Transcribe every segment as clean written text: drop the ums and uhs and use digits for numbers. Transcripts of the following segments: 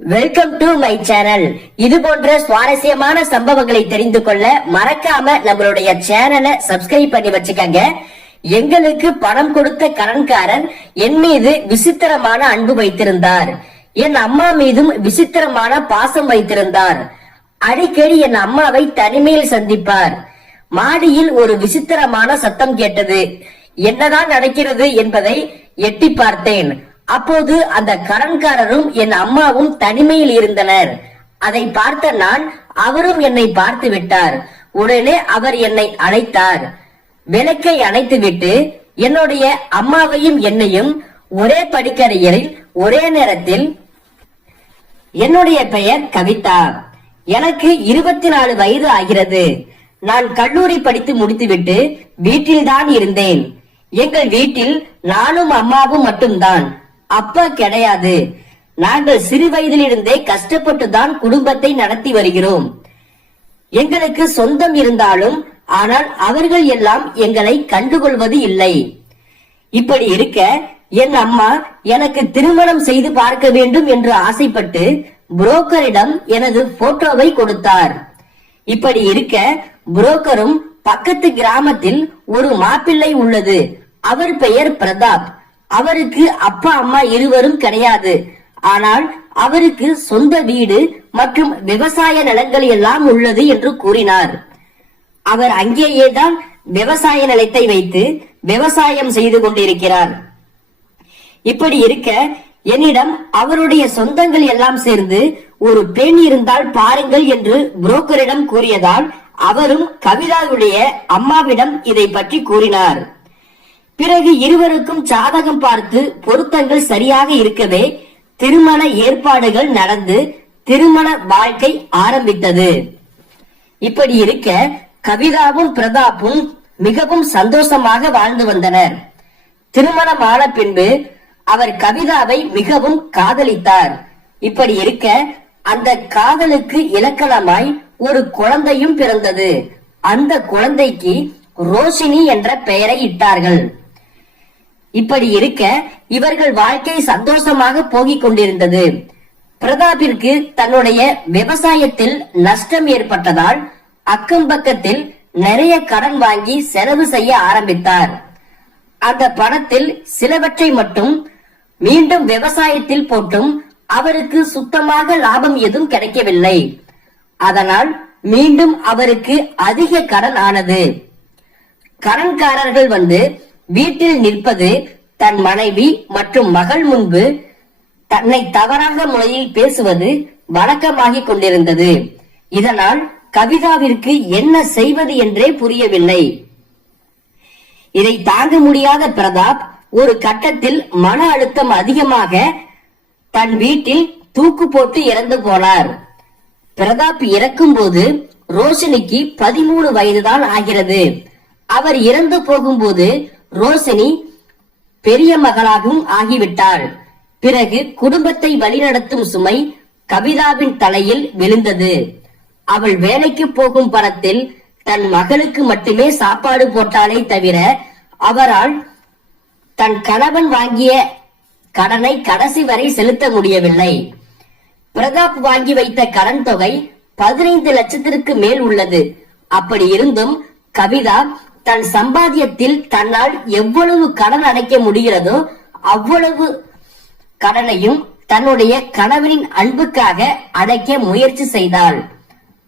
Welcome to my channel. இது போன்ற சுவாரஸ்யமான சம்பவங்களை தெரிந்து கொள்ள மறக்காம நம்மளுடைய சேனலை சப்ஸ்கிரைப் பண்ணி வச்சுக்கங்க. எங்களுக்கு பணம் கொடுத்த கடன்காரர் என் மீது விசித்திரமான அன்பு வைத்திருந்தார். என் அம்மா மீதும் விசித்திரமான பாசம் வைத்திருந்தார். அடிக்கடி என் அம்மாவை தனிமையில் சந்திப்பார். மாடியில் ஒரு விசித்திரமான சத்தம் கேட்டது. என்னதான் நடக்கிறது என்பதை எட்டி பார்த்தேன். அப்போது அந்த கடன்காரரும் என் அம்மாவும் தனிமையில் இருந்தனர். அதை பார்த்த நான், அவரும் என்னை பார்த்து விட்டார். உடனே அவர் என்னை அழைத்தார். விளக்கை அணைத்துவிட்டு என்னுடைய அம்மாவையும் என்னையும் ஒரே படிக்கறையில் ஒரே நேரத்தில். என்னுடைய பெயர் கவிதா. எனக்கு 24 வயது ஆகிறது. நான் கல்லூரி படித்து முடித்துவிட்டு வீட்டில்தான் இருந்தேன். எங்கள் வீட்டில் நானும் அம்மாவும் மட்டும்தான். அப்பா கிடையாது. நாங்கள் சிறு வயதிலிருந்தே கஷ்டப்பட்டுதான் குடும்பத்தை நடத்தி வருகிறோம். எங்களுக்கு சொந்தம் இருந்தாலும் ஆனால் அவர்கள் எல்லாம் எங்களை கண்டுகொள்வது இல்லை. இப்படி இருக்க என் அம்மா எனக்கு திருமணம் செய்து பார்க்க வேண்டும் என்று ஆசைப்பட்டு புரோக்கரிடம் எனது போட்டோவை கொடுத்தார். இப்படி இருக்க புரோக்கரும் பக்கத்து கிராமத்தில் ஒரு மாப்பிள்ளை உள்ளது. அவர் பெயர் பிரதாப். அவருக்கு அப்பா அம்மா இருவரும் கிடையாது. ஆனால் அவருக்கு சொந்த வீடு மற்றும் விவசாய நிலங்கள் எல்லாம் உள்ளது என்று கூறினார். அவர் அங்கேயேதான் விவசாய நிலத்தை வைத்து விவசாயம் செய்து கொண்டிருக்கிறார். இப்படி இருக்க என்னிடம் அவருடைய சொந்தங்கள் எல்லாம் சேர்ந்து ஒரு பெண் இருந்தால் பாருங்கள் என்று புரோக்கரிடம் கூறியதால் அவரும் கவிதாவுடைய அம்மாவிடம் இதை பற்றி கூறினார். பிறகு இருவருக்கும் ஜாதகம் பார்த்து பொருத்தங்கள் சரியாக இருக்கவே திருமண ஏற்பாடுகள் நடந்து திருமண வாழ்க்கை ஆரம்பித்தது. இப்படி இருக்க கவிதாவும் பிரதாப்பும் மிகவும் சந்தோஷமாக வாழ்ந்து வந்தனர். திருமணமான பின்பு அவர் கவிதாவை மிகவும் காதலித்தார். இப்படி இருக்க அந்த காதலுக்கு இலக்கணமாய் ஒரு குழந்தையும் பிறந்தது. அந்த குழந்தைக்கு ரோஷினி என்ற பெயரை இட்டார்கள். இப்படி இருக்க இவர்கள் வாழ்க்கை சந்தோஷமாக போகிக் கொண்டிருந்தது. பிரதாப்பிற்கு தன்னுடைய விவசாயத்தில் நஷ்டம் ஏற்பட்டதால் அக்கம் பக்கத்தில் நிறைய கடன் வாங்கி செலவு செய்ய ஆரம்பித்தார். அந்த பணத்தில் சிலவற்றை மட்டும் மீண்டும் விவசாயத்தில் போட்டும் அவருக்கு சுத்தமாக லாபம் எதுவும் கிடைக்கவில்லை. அதனால் மீண்டும் அவருக்கு அதிக கடன் ஆனது. கடன்காரர்கள் வந்து வீட்டில் நிற்பது தன் மனைவி மற்றும் மகள் முன்பு தன்னை தவறாக முறையில் பேசுவது வழக்கமாகிக் கொண்டிருந்தது. இதனால் கவிதாவிற்கு என்ன செய்வது என்றே புரியவில்லை. இதை தாங்க முடியாத பிரதாப் ஒரு கட்டத்தில் மன அழுத்தம் அதிகமாக தன் வீட்டில் தூக்கு போட்டு இறந்து போனார். பிரதாப் இறக்கும் போது ரோஷினிக்கு 13 வயதுதான் ஆகிறது. அவர் இறந்து போகும்போது ரோஷினி பெரிய மகளாகவும் ஆகிவிட்டாள். பிறகு குடும்பத்தை வழிநடத்தும் சுமை கவிதாவின் தலையில் விழுந்தது. அவள் வேலைக்கு போகும் பணத்தில் தன் மகளுக்கு மட்டுமே சாப்பாடு போட்டாலே தவிர அவரால் தன் கணவன் வாங்கிய கடனை கடைசி வரை செலுத்த முடியவில்லை. பிரதாப் வாங்கி வைத்த கடன் தொகை 15 லட்சத்திற்கு மேல் உள்ளது. அப்படி இருந்தும் கவிதா தன் சம்பாத்தியத்தில் தன்னால் எவ்வளவு கடன் அடைக்க முடிகிறதோ அவ்வளவு கடனையும் தன்னுடைய கணவனின் அன்புக்காக அடைக்க முயற்சி செய்தாள்.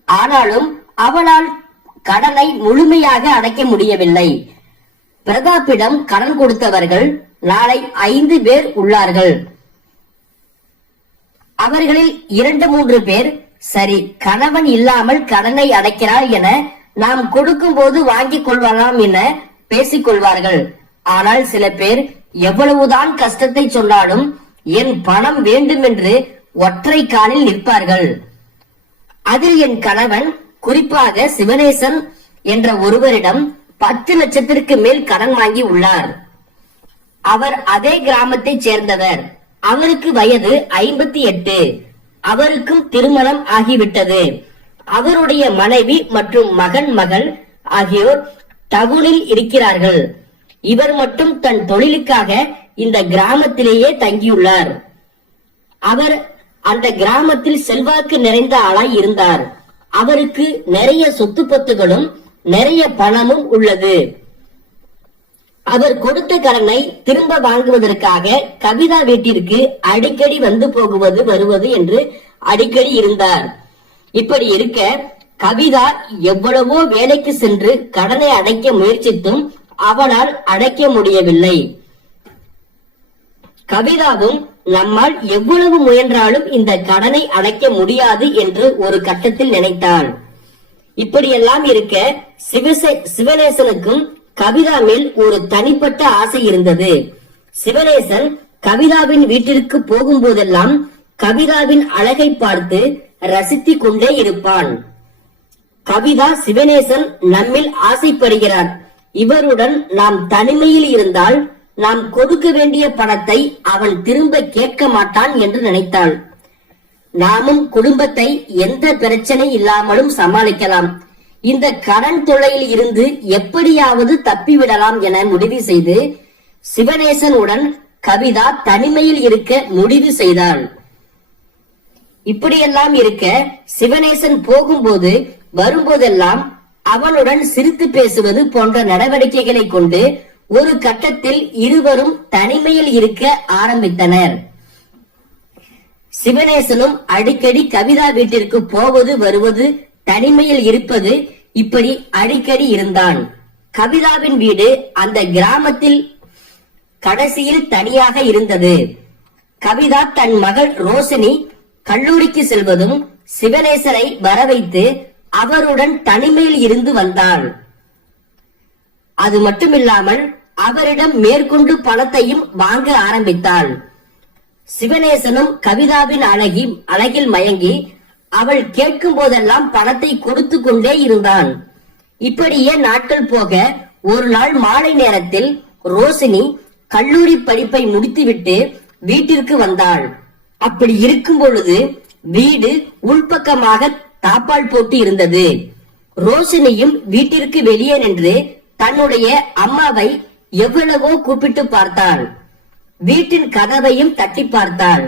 ஆனாலும் அவளால் கடனை முழுமையாக அடைக்க முடியவில்லை. பிரதாப்பிடம் கடன் கொடுத்தவர்கள் நாளை 5 பேர் உள்ளார்கள். அவர்களில் 2-3 பேர் சரி கணவன் இல்லாமல் கடனை அடைக்கிறார் என நாம் கொடுக்கும் போது வாங்கிக் கொள்ளலாம் என பேசிக் கொள்வார்கள். ஆனால் சில பேர் எவ்வளவுதான் கஷ்டத்தை சொன்னாலும் என் பணம் வேண்டும் என்று ஒற்றை காலில் நிற்பார்கள். அதில் என் கணவன் குறிப்பாக சிவனேசன் என்ற ஒருவரிடம் 10 லட்சத்திற்கு மேல் கடன் வாங்கி உள்ளார். அவர் அதே கிராமத்தை சேர்ந்தவர். அவருக்கு வயது 58. அவருக்கும் திருமணம் ஆகிவிட்டது. அவருடைய மனைவி மற்றும் மகள் ஆகியோர் டவுனில் இருக்கிறார்கள். இவர் மட்டும் தன் தொழிலுக்காக இந்த கிராமத்திலேயே தங்கியுள்ளார். அவர் அந்த கிராமத்தில் செல்வாக்கு நிறைந்த ஆளாய் இருந்தார். அவருக்கு நிறைய சொத்து பத்துகளும் நிறைய பணமும் உள்ளது. அவர் கொடுத்த கடனை திரும்ப வாங்குவதற்காக கவிதா வீட்டிற்கு அடிக்கடி வந்து போகுவது வருவது என்று அடிக்கடி இருந்தார். இப்படி இருக்க கவிதா எவ்வளவோ வேலைக்கு சென்று கடனை அடைக்க முயற்சித்தும் அவளால் அடைக்க முடியவில்லை. கவிதாவும் நம்மால் எவ்வளவு முயன்றாலும் இந்த கடனை அடைக்க முடியாது என்று ஒரு கட்டத்தில் நினைத்தாள். இப்படியெல்லாம் இருக்க சிவனேசனுக்கும் கவிதா மேல் ஒரு தனிப்பட்ட ஆசை இருந்தது. சிவனேசன் கவிதாவின் வீட்டிற்கு போகும்போதெல்லாம் கவிதாவின் அழகை பார்த்து ரசித்துக் கொண்டே இருப்பான். கவிதா, சிவனேசன் நம்மில் ஆசைப்படுகிறார், இவருடன் நாம் தனிமையில் இருந்தால் நாம் கொடுக்க வேண்டிய பணத்தை அவன் திரும்ப கேட்க மாட்டான் என்று நினைத்தாள். நாமும் குடும்பத்தை எந்த பிரச்சனை இல்லாமலும் சமாளிக்கலாம், இந்த கடன் தொல்லையில் இருந்து எப்படியாவது தப்பிவிடலாம் என முடிவு செய்து சிவனேசனுடன் கவிதா தனிமையில் இருக்க முடிவு செய்தாள். இப்படியெல்லாம் இருக்க சிவனேசன் போகும்போது வரும்போதெல்லாம் அவனுடன் சிரித்து பேசுவது போன்ற நடவடிக்கைகளை கொண்டு ஒரு கட்டத்தில் இருவரும் தனிமையில் இருக்க ஆரம்பித்தனர். சிவனேசனும் அடிக்கடி கவிதா வீட்டிற்கு போவது வருவது, தனிமையில் இருப்பது, இப்படி அடிக்கடி இருந்தான். கவிதாவின் வீடு அந்த கிராமத்தில் கடைசியில் தனியாக இருந்தது. கவிதா தன் மகள் ரோஷினி கல்லூரிக்கு செல்வதும் சிவனேசனை வரவைத்து அவருடன் தனிமையில் இருந்து வந்தாள். அது மட்டுமில்லாமல் அவரிடம் மேற்கொண்டு பணத்தையும் வாங்க ஆரம்பித்தாள். சிவனேசனும் கவிதாவின் அழகில் மயங்கி அவள் கேட்கும் போதெல்லாம் பணத்தை கொடுத்து கொண்டே இருந்தான். இப்படியே நாட்கள் போக ஒரு நாள் மாலை நேரத்தில் ரோஷினி கல்லூரி படிப்பை முடித்துவிட்டு வீட்டிற்கு வந்தாள். அப்படி இருக்கும் பொழுது வீடு உள்பக்கமாக தாப்பால் போட்டு இருந்தது. ரோஷினியும் வீட்டிற்கு வெளியே நின்று தன்னுடைய அம்மாவை எவ்வளவோ கூப்பிட்டு பார்த்தாள். வீட்டின் கதவையும் தட்டி பார்த்தாள்.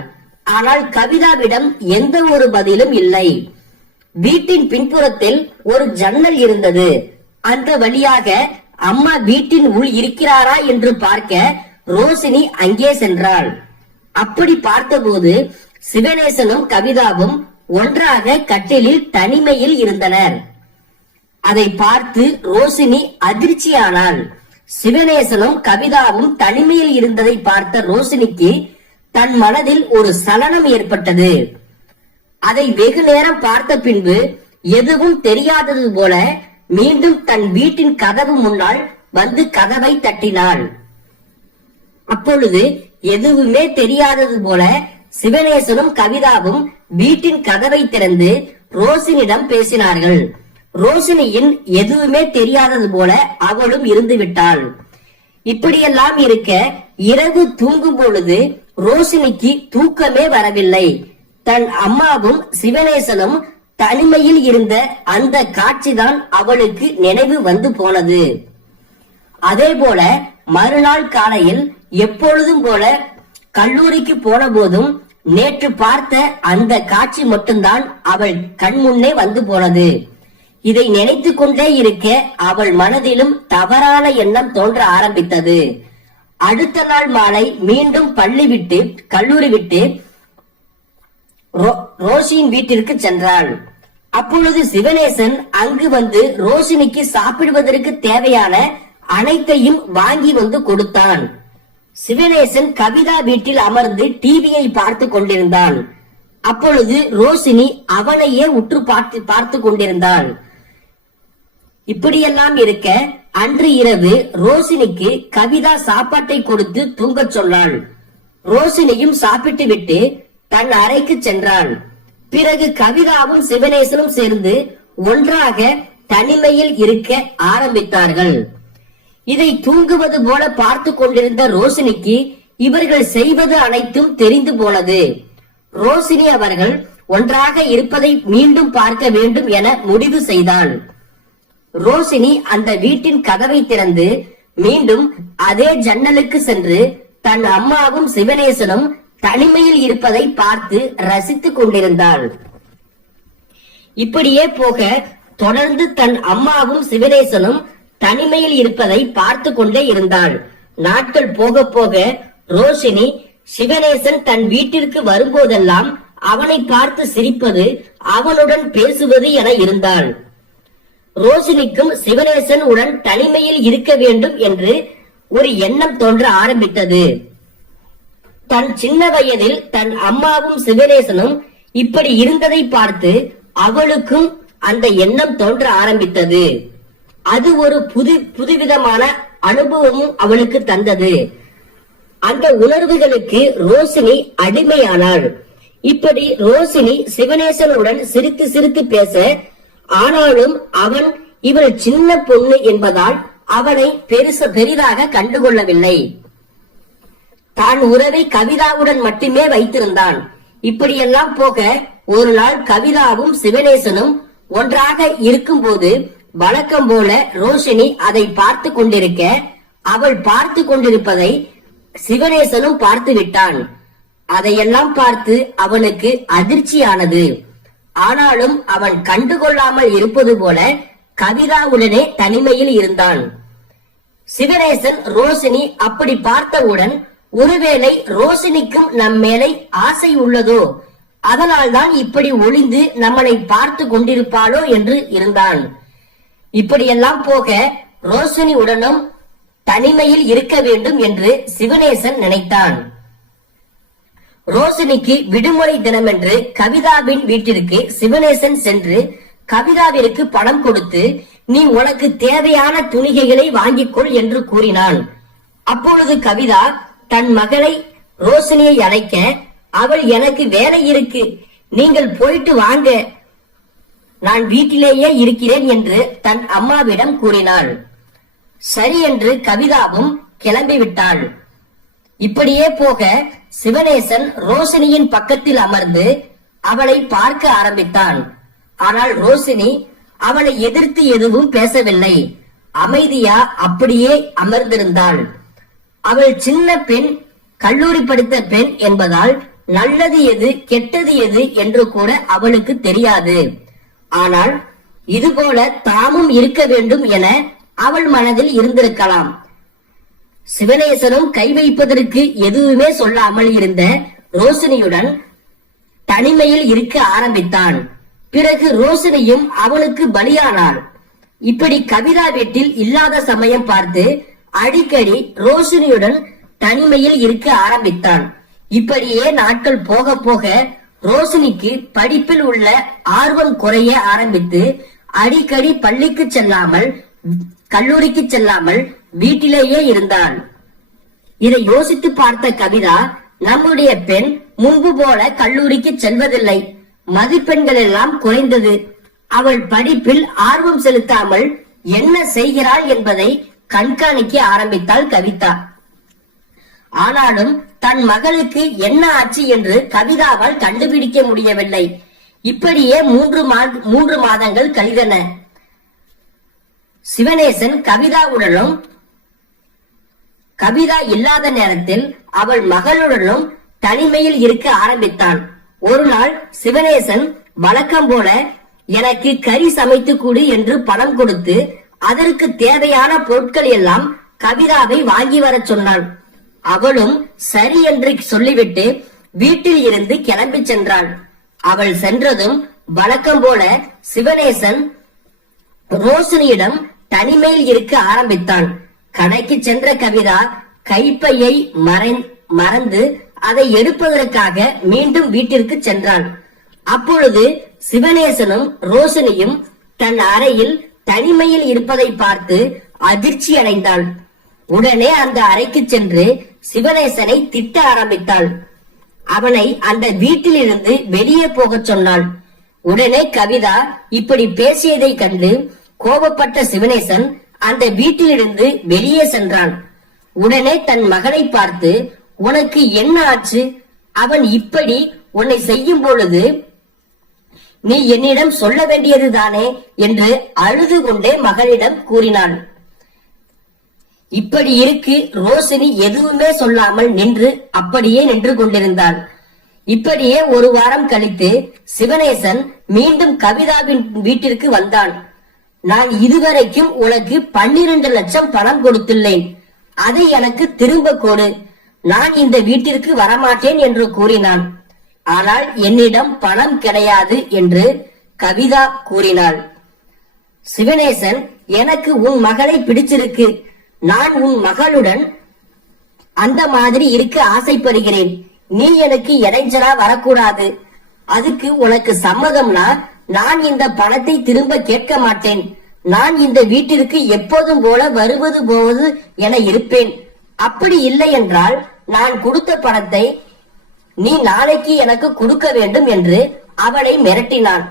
ஆனால் கவிதாவிடம் எந்த ஒரு பதிலும் இல்லை. வீட்டின் பின்புறத்தில் ஒரு ஜன்னல் இருந்தது. அந்த வழியாக அம்மா வீட்டின் உள் இருக்கிறாரா என்று பார்க்க ரோஷினி அங்கே சென்றாள். அப்படி பார்த்தபோது சிவனேசனும் கவிதாவும் ஒன்றாக கட்டிலில் தனிமையில் இருந்தனர். அதை பார்த்து ரோஷினி அதிர்ச்சியானாள். சிவனேசனும் கவிதாவும் தனிமையில் இருந்ததை பார்த்த ரோஷினிக்கு தன் மனதில் ஒரு சலனம் ஏற்பட்டது. அதை வெகு நேரம் பார்த்த பின்பு எதுவும் தெரியாதது போல மீண்டும் தன் வீட்டின் கதவு முன்னால் வந்து கதவை தட்டினாள். அப்பொழுது எதுவுமே தெரியாதது போல சிவனேசனும் கவிதாவும் வீட்டின் கதவை திறந்து ரோஷினியிடம் பேசினார்கள். ரோஷினியின் எதுவுமே தெரியாதது போல அவளும் இருந்து விட்டாள். இப்படியெல்லாம் இருக்க இரவு தூங்கும் பொழுது ரோஷினிக்கு தூக்கமே வரவில்லை. தன் அம்மாவும் சிவனேசனும் தனிமையில் இருந்த அந்த காட்சிதான் அவளுக்கு நினைவு வந்து போனது. அதே போல மறுநாள் காலையில் எப்பொழுதும் போல கல்லூரிக்கு போன போதும் நேற்று பார்த்த அந்த காட்சி மட்டும்தான் அவள் கண்முன்னே வந்து போனது. இதை நினைத்து கொண்டே இருக்க அவள் மனதிலும் தவறான எண்ணம் தோன்ற ஆரம்பித்தது. அடுத்த நாள் மாலை மீண்டும் பள்ளி விட்டு கல்லூரி விட்டு ரோஷியின் வீட்டிற்கு சென்றாள். அப்பொழுது சிவனேசன் அங்கு வந்து ரோஷினிக்கு சாப்பிடுவதற்கு தேவையான அனைத்தையும் வாங்கி வந்து கொடுத்தான். சிவனேசன் கவிதா வீட்டில் அமர்ந்து டிவியை பார்த்து கொண்டிருந்தான். அப்பொழுது ரோஷினி அவனையே உற்று பார்த்து கொண்டிருந்தாள். இப்படியெல்லாம் இருக்க அன்று இரவு ரோஷினிக்கு கவிதா சாப்பாட்டை கொடுத்து தூங்கச் சொன்னாள். ரோஷினியும் சாப்பிட்டு விட்டு தன் அறைக்கு சென்றாள். பிறகு கவிதாவும் சிவனேசனும் சேர்ந்து ஒன்றாக தனிமையில் இருக்க ஆரம்பித்தார்கள். இதை தூங்குவது போல பார்த்து கொண்டிருந்த ரோஷினிக்கு இவர்கள் செய்வது அனைத்தும் தெரிந்து போனது. ரோஷினி அவர்கள் ஒன்றாக இருப்பதை மீண்டும் பார்க்க வேண்டும் என முடிவு செய்தாள். ரோஷினி அந்த வீட்டின் கதவை திறந்து மீண்டும் அதே ஜன்னலுக்கு சென்று தன் அம்மாவும் சிவனேசனும் தனிமையில் இருப்பதை பார்த்து ரசித்துக் கொண்டிருந்தாள். இப்படியே போக தொடர்ந்து தன் அம்மாவும் சிவனேசனும் தனிமையில் இருப்பதை பார்த்து கொண்டே இருந்தாள். நாட்கள் போக போக ரோஷினி சிவனேசன் தன் வீட்டிற்கு வரும்போதெல்லாம் அவனை பார்த்து சிரிப்பது, அவனுடன் பேசுவது என இருந்தாள். ரோஷினிக்கும் சிவனேசன் உடன் தனிமையில் இருக்க வேண்டும் என்று ஒரு எண்ணம் தோன்ற ஆரம்பித்தது. தன் சின்ன வயதில் தன் அம்மாவும் சிவனேசனும் இப்படி இருந்ததை பார்த்து அவளுக்கும் அந்த எண்ணம் தோன்ற ஆரம்பித்தது. அது ஒரு புதுவிதமான அனுபவமும் அவளுக்கு தந்தது. அந்த உணர்வுகளுக்கு ரோஷினி அடிமையானாள். இப்படி ரோஷினி சிவனேசனுடன் சிரித்து சிரித்து பேச, ஆனாலும் அவன் இவள் சின்ன பொண்ணு என்பதால் அவனை பெரிதாக கண்டுகொள்ளவில்லை. தான் உறவை கவிதாவுடன் மட்டுமே வைத்திருந்தான். இப்படியெல்லாம் போக ஒரு நாள் கவிதாவும் சிவனேசனும் ஒன்றாக இருக்கும்போது வழக்கம் போல ரோஷினி அதை பார்த்து கொண்டிருக்க, அவள் பார்த்து கொண்டிருப்பதை சிவனேசனும் பார்த்து விட்டான். அதையெல்லாம் பார்த்து அவனுக்கு அதிர்ச்சியானது. ஆனாலும் அவன் கண்டுகொள்ளாமல் இருப்பது போல கவிதாவுடனே தனிமையில் இருந்தான். சிவனேசன் ரோஷினி அப்படி பார்த்தவுடன், ஒருவேளை ரோஷினிக்கும் நம் மேலே ஆசை உள்ளதோ, அதனால்தான் இப்படி ஒளிந்து நம்மளை பார்த்து கொண்டிருப்பாளோ என்று இருந்தான். இப்படியெல்லாம் போக ரோஷினி உடனும் தனிமையில் இருக்க வேண்டும் என்று சிவனேசன் நினைத்தான். ரோஷினிக்கு விடுமுறை தினமென்று கவிதாவின் வீட்டிற்கு சிவனேசன் சென்று கவிதாவிற்கு பணம் கொடுத்து, நீ உனக்கு தேவையான துணிகைகளை வாங்கிக்கொள் என்று கூறினான். அப்பொழுது கவிதா தன் மகளை ரோஷினியை அழைக்க, அவள் எனக்கு வேலை இருக்கு, நீங்கள் போயிட்டு வாங்க, நான் வீட்டிலேயே இருக்கிறேன் என்று தன் அம்மாவிடம் கூறினாள். சரி என்று கவிதாவும் கிளம்பிவிட்டாள். இப்படியே போக சிவனேசன் ரோஷினியின் பக்கத்தில் அமர்ந்து அவளை பார்க்க ஆரம்பித்தான். ஆனால் ரோஷினி அவளை எதிர்த்து எதுவும் பேசவில்லை. அமைதியா அப்படியே அமர்ந்திருந்தாள். அவள் சின்ன பெண், கல்லூரி படித்த பெண் என்பதால் நல்லது எது கெட்டது எது என்று கூட அவளுக்கு தெரியாது. ஆனால் இதுபோல தாமும் இருக்க வேண்டும் என அவள் மனதில் இருந்திருக்கலாம். சிவனேசனும் கை வைப்பதற்கு எதுவுமே சொல்லாமல் இருந்த ரோஷினியுடன் தனிமையில் இருக்க ஆரம்பித்தான். பிறகு ரோஷினியும் அவனுக்கு பலியானாள். இப்படி கவிதா வீட்டில் இல்லாத சமயம் பார்த்து அடிக்கடி ரோஷினியுடன் தனிமையில் இருக்க ஆரம்பித்தான். இப்படியே நாட்கள் போக போக ரோஷினிக்கு படிப்பில் உள்ள ஆர்வம் குறைய ஆரம்பித்து அடிக்கடி பள்ளிக்கு செல்லாமல், கல்லூரிக்கு செல்லாமல் வீட்டிலேயே இருந்தாள். இதை யோசித்து பார்த்த கவிதா, நம்முடைய பெண் முன்பு போல கல்லூரிக்கு செல்வதில்லை, மதிப்பெண்கள் எல்லாம் குறைந்தது, அவள் படிப்பில் ஆர்வம் செலுத்தாமல் என்ன செய்கிறாள் என்பதை கண்காணிக்க ஆரம்பித்தாள் கவிதா. ஆனாலும் தன் மகளுக்கு என்ன ஆச்சு என்று கவிதாவால் கண்டுபிடிக்க முடியவில்லை. இப்படியே 3 மாதங்கள் கழிந்தன. சிவனேசன் கவிதாவுடனும், கவிதா இல்லாத நேரத்தில் அவள் மகளுடனும் தனிமையில் இருக்க ஆரம்பித்தான். ஒரு நாள் சிவனேசன் வழக்கம் போல எனக்கு கறி சமைத்து கொடு என்று பணம் கொடுத்து அதற்கு தேவையான பொருட்கள் எல்லாம் கவிதாவை வாங்கி வர சொன்னான். அவளும் சரி என்று சொல்லிவிட்டு வீட்டில் இருந்து கிளம்பி சென்றாள். அவள் சென்றதும் வழக்கம் போல சிவனேசன் ரோஷினியிடம் தனிமையில் இருக்க ஆரம்பித்தான். கடைக்கு சென்ற கவிதா கைப்பையை மறந்து அதை எடுப்பதற்காக மீண்டும் வீட்டிற்கு சென்றான். அப்பொழுது சிவனேசனும் ரோஷினியும் தன் அறையில் தனிமையில் இருப்பதை பார்த்து அதிர்ச்சி அடைந்தாள். உடனே அந்த அறைக்கு சென்று சிவனேசனை திட்ட ஆரம்பித்தாள். அவனை அந்த வீட்டில் இருந்து வெளியே போக சொன்னாள். உடனே கவிதா இப்படி பேசியதை கண்டு கோபப்பட்ட சிவனேசன் அந்த வீட்டிலிருந்து வெளியே சென்றான். உடனே தன் மகனை பார்த்து, உனக்கு என்ன ஆச்சு? அவன் இப்படி உன்னை செய்யும் பொழுது நீ என்னிடம் சொல்ல வேண்டியதுதானே என்று அழுது கொண்டே மகனிடம் கூறினான். இப்படி இருக்கு ரோஷினி எதுவுமே சொல்லாமல் அப்படியே நின்று கொண்டிருந்தாள். இப்படியே ஒரு வாரம் கழித்து சிவனேசன் மீண்டும் கவிதாவின் வீட்டிற்கு வந்தான். நான் இதுவரைக்கும் உனக்கு 12 லட்சம் பணம் கொடுத்துள்ளேன், அதை எனக்கு திரும்ப கொடு, நான் இந்த வீட்டிற்கு வரமாட்டேன் என்று கூறினான். ஆனால் என்னிடம் பணம் கிடையாது என்று கவிதா கூறினாள். சிவனேசன், எனக்கு உன் மகளை பிடிச்சிருக்கு, நான் உன் மகளுடன் அந்த மாதிரி இருக்க ஆசைப்படுகிறேன், நீ எனக்கு இடைஞ்சலா வரக்கூடாது, அதுக்கு உனக்கு சம்மதம்னா நான் இந்த பணத்தை திரும்ப கேட்க மாட்டேன், நான் இந்த வீட்டிற்கு எப்போதும் போல வருவது போவது என இருப்பேன், அப்படி இல்லை என்றால் நான் கொடுத்த பணத்தை நீ நாளைக்கு எனக்கு கொடுக்க வேண்டும் என்று அவளை மிரட்டினான்.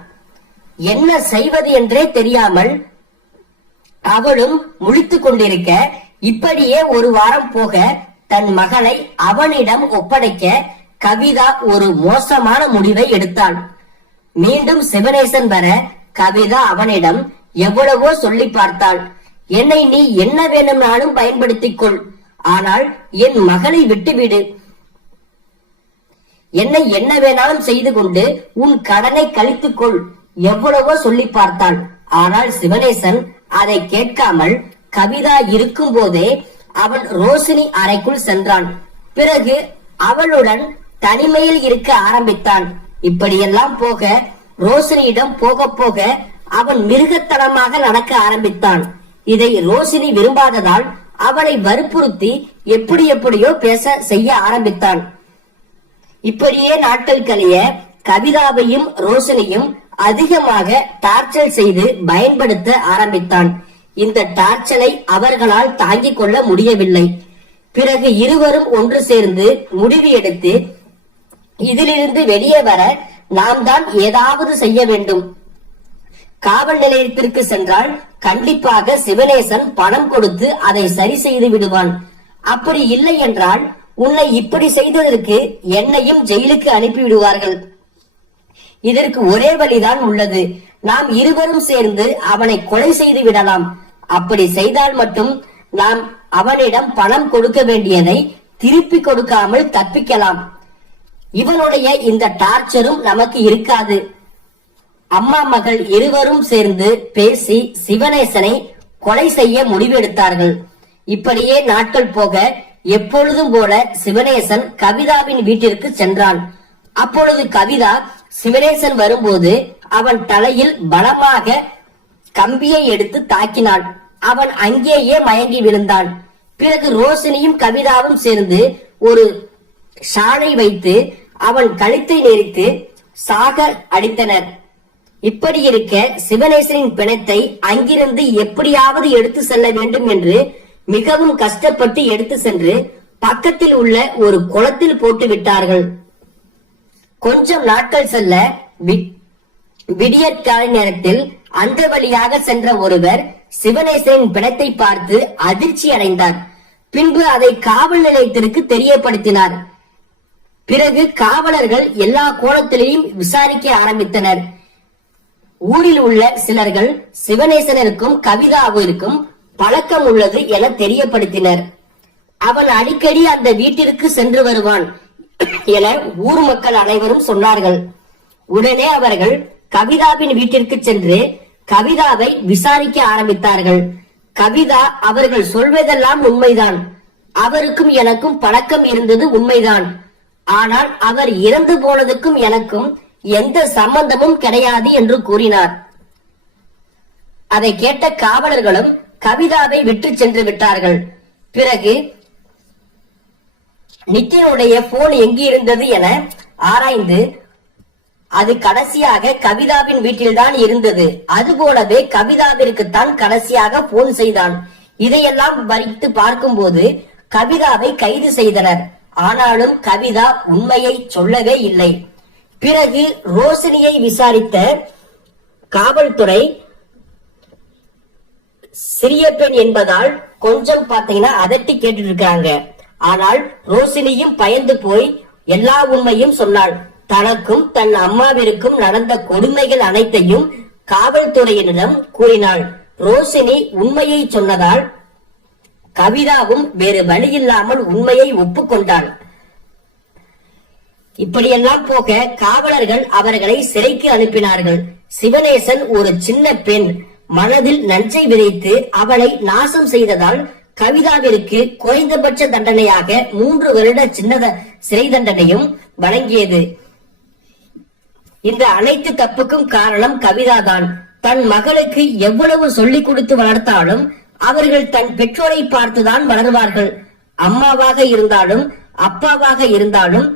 என்ன செய்வது என்றே தெரியாமல் அவளும் முழித்துக் கொண்டிருக்க, இப்படியே ஒரு வாரம் போக தன் மகளை அவனிடம் ஒப்படைக்க கவிதா ஒரு மோசமான முடிவை எடுத்தாள். மீண்டும் சிவனேசன் வர கவிதா அவனிடம் எவ்வளவோ சொல்லி பார்த்தாள். என்னை நீ என்ன வேணும்னாலும் பயன்படுத்திக் கொள், ஆனால் என் மகளை விட்டுவிடு, என்னை என்ன வேணாலும் செய்து கொண்டு உன் கடனை கழித்துக் கொள், எவ்வளவோ சொல்லி பார்த்தாள். ஆனால் சிவனேசன் அதை கேட்காமல் கவிதா இருக்கும் போதே அவன் ரோஷினி அறைக்குள் சென்றான். பிறகு அவளுடன் தனிமையில் இருக்க ஆரம்பித்தான். இப்படியெல்லாம் போக ரோஷினியிடம் போக போக அவன் மிருகத்தனமாக நடக்க ஆரம்பித்தான். இதை ரோஷினி விரும்பாததால் அவளை வற்புறுத்தி எப்படியோ பேச செய்ய ஆரம்பித்தான். இப்படியே நாட்கள் கழிய கவிதாவையும் ரோஷினியும் அதிகமாக டார்ச்சர் செய்து பயன்படுத்த ஆரம்பித்தான். இந்த டார்ச்சரை அவர்களால் தாங்கிக் கொள்ள முடியவில்லை. பிறகு இருவரும் ஒன்று சேர்ந்து முடிவு எடுத்து இதிலிருந்து வெளியே வர நாம் தான் ஏதாவது செய்ய வேண்டும். காவல் நிலையத்திற்கு சென்றால் கண்டிப்பாக சிவனேசன் பணம் கொடுத்து அதை சரி செய்து விடுவான். அப்படி இல்லை என்றால் உன்னை இப்படி செய்ததற்கு என்னையும் ஜெயிலுக்கு அனுப்பி விடுவார்கள். இதற்கு ஒரே வழிதான் உள்ளது, நாம் இருவரும் சேர்ந்து அவனை கொலை செய்து விடலாம். அப்படி செய்தால் மட்டும் நாம் அவனிடம் பணம் கொடுக்க வேண்டியதை திருப்பி கொடுக்காமல் தப்பிக்கலாம். இவனுடைய இந்த டார்ச்சரும் நமக்கு இருக்காது. அம்மா மகள் இருவரும் சேர்ந்து பேசி சிவனேசனை கொலை செய்ய முடிவெடுத்தார்கள். இப்படியே நாட்கள் போக எப்பொழுதும் போல சிவனேசன் கவிதாவின் வீட்டிற்கு சென்றான். அப்பொழுது கவிதா சிவனேசன் வரும்போது அவன் தலையில் பலமாக கம்பியை எடுத்து தாக்கினாள். அவன் அங்கேயே மயங்கி விழுந்தான். பிறகு ரோஷினியும் கவிதாவும் சேர்ந்து ஒரு ஷாலை வைத்து அவன் கழுத்தை நெரித்து சாக அடித்தனர். இப்படி இருக்க சிவனேசனின் பிணத்தை அங்கிருந்து எப்படியாவது எடுத்து செல்ல வேண்டும் என்று மிகவும் கஷ்டப்பட்டு எடுத்து சென்று பக்கத்தில் உள்ள ஒரு குளத்தில் போட்டு விட்டார்கள். கொஞ்சம் நாட்கள் செல்ல விடியற்கால நேரத்தில் அந்த வழியாக சென்ற ஒருவர் சிவனேசனின் பிணத்தை பார்த்து அதிர்ச்சி அடைந்தார். பின்பு அதை காவல் நிலையத்திற்கு தெரியப்படுத்தினார். பிறகு காவலர்கள் எல்லா கோணத்திலையும் விசாரிக்க ஆரம்பித்தனர். ஊரில் உள்ள சிலர்கள் சிவனேசனருக்கும் கவிதாவிற்கும் பழக்கம் உள்ளது என தெரியப்படுத்தினர். அவன் அடிக்கடி அந்த வீட்டிற்கு சென்று வருவான் என ஊர் மக்கள் அனைவரும் சொன்னார்கள். உடனே அவர்கள் கவிதாவின் வீட்டிற்கு சென்று கவிதாவை விசாரிக்க ஆரம்பித்தார்கள். கவிதா அவர்கள் சொல்வதெல்லாம் உண்மைதான், அவருக்கும் எனக்கும் பழக்கம் இருந்தது உண்மைதான், ஆனால் அவர் இறந்து போனதுக்கும் எனக்கும் எந்த சம்பந்தமும் கிடையாது என்று கூறினார். அதை கேட்ட காவலர்களும் கவிதாவை விட்டு சென்று விட்டார்கள். பிறகு நித்தினுடைய போன் எங்கு இருந்தது என ஆராய்ந்து அது கடைசியாக கவிதாவின் வீட்டில்தான் இருந்தது. அதுபோலவே கவிதாவிற்குத்தான் கடைசியாக போன் செய்தான். இதையெல்லாம் வைத்து பார்க்கும்போது கவிதாவை கைது செய்தனர். ஆனாலும் கவிதா உண்மையை சொல்லவே இல்லை. பிறகு ரோஷினியை விசாரித்த காவல்துறை சிறிய பெண் என்பதால் கொஞ்சம் பாத்தீங்கன்னா அதட்டி கேட்டு இருக்காங்க. ஆனால் ரோஷினியும் பயந்து போய் எல்லா உண்மையும் சொன்னாள். தனக்கும் தன் அம்மாவிற்கும் நடந்த கொடுமைகள் அனைத்தையும் காவல்துறையினரிடம் கூறினாள். ரோஷினி உண்மையை சொன்னதால் கவிதாவும் வேறு வழியில்லாமல் உண்மையை ஒப்புக்கொண்டாள். இப்படியெல்லாம் போக காவலர்கள் அவர்களை சிறைக்கு அனுப்பினார்கள். சிவனேசன் ஒரு சின்ன பெண் மனதில் நஞ்சை விதைத்து அவளை நாசம் செய்ததால் கவிதாவிற்கு குறைந்தபட்ச தண்டனையாக 3 வருட சிறை தண்டனையும் வழங்கியது. இந்த அனைத்து தப்புக்கும் காரணம் கவிதாதான். தன் மகளுக்கு எவ்வளவு சொல்லிக் கொடுத்து வளர்த்தாலும் அவர்கள் தன் பெற்றோரை பார்த்துதான் வளர்வார்கள். அம்மாவாக இருந்தாலும் அப்பாவாக இருந்தாலும்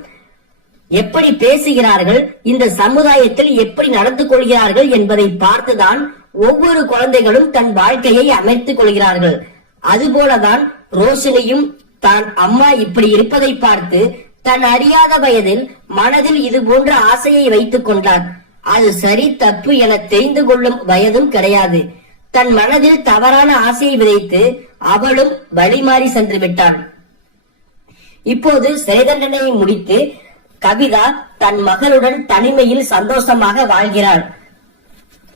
எப்படி பேசுகிறார்கள், இந்த சமுதாயத்தில் எப்படி நடந்து கொள்கிறார்கள் என்பதை பார்த்துதான் ஒவ்வொரு குழந்தைகளும் தன் வாழ்க்கையை அமைத்துக் கொள்கிறார்கள். அதுபோலதான் ரோஷினியும் தான் அம்மா இப்படி இருப்பதை பார்த்து தன் அறியாத வயதில் மனதில் இது போன்ற ஆசையை வைத்துக் கொண்டார். அது சரி தப்பு என தெரிந்து கொள்ளும் வயதும் கிடையாது. தன் மனதில் தவறான ஆசையை விதைத்து அவளும் வழிமாறி சென்று விட்டாள். இப்போது சிறை தண்டனையை முடித்து கவிதா தன் மகளுடன் தனிமையில் சந்தோஷமாக வாழ்கிறாள்.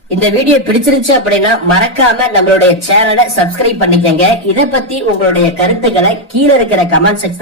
இந்த வீடியோ பிடிச்சிருச்சு அப்படின்னா மறக்காம நம்மளுடைய சேனலை சப்ஸ்கிரைப் பண்ணிக்கங்க. இத பத்தி உங்களுடைய கருத்துக்களை கீழே இருக்கிற கமெண்ட் செக்ஷன்